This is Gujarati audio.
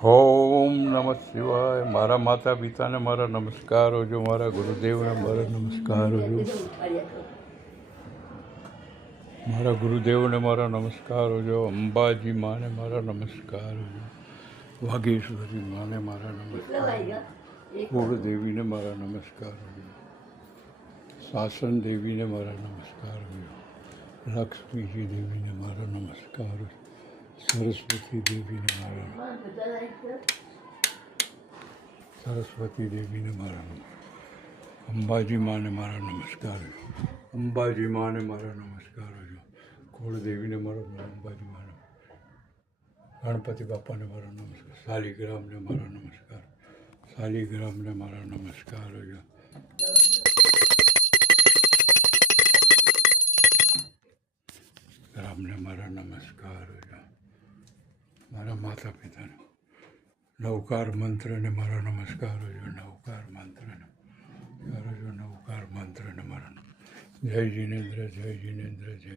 ઓમ નમઃ શિવાય. મારા માતા પિતાને મારા નમસ્કાર હોજો, મારા ગુરુદેવને મારા નમસ્કાર હોજો, મારા ગુરુદેવને મારા નમસ્કાર હોજો, અંબાજી માને મારા નમસ્કાર હોજો, વાઘેશ્વરી માને મારા નમસ્કાર, કુળદેવીને મારા નમસ્કાર હોજો, શાસન દેવીને મારા નમસ્કાર હોજો, લક્ષ્મીજી દેવીને મારા નમસ્કાર હોજો, સરસ્વતી દેવીને મારા અંબાજી માને મારા નમસ્કાર હોજો, અંબાજી માને મારા નમસ્કાર હોજો, કુળદેવીને મારો અંબાજી માનો, ગણપતિ બાપાને મારા નમસ્કાર, શાલિગ્રામને મારા નમસ્કાર, શાલિગ્રામને મારા નમસ્કાર હોજો, રામને મારા નમસ્કાર હોજો, મારા માતા પિતાને નવકાર મંત્રને મારા નમસ્કાર હોજો, નવકાર મંત્રને નવકાર મંત્રને મારા જય જિનેન્દ્ર, જય જિનેન્દ્ર, જય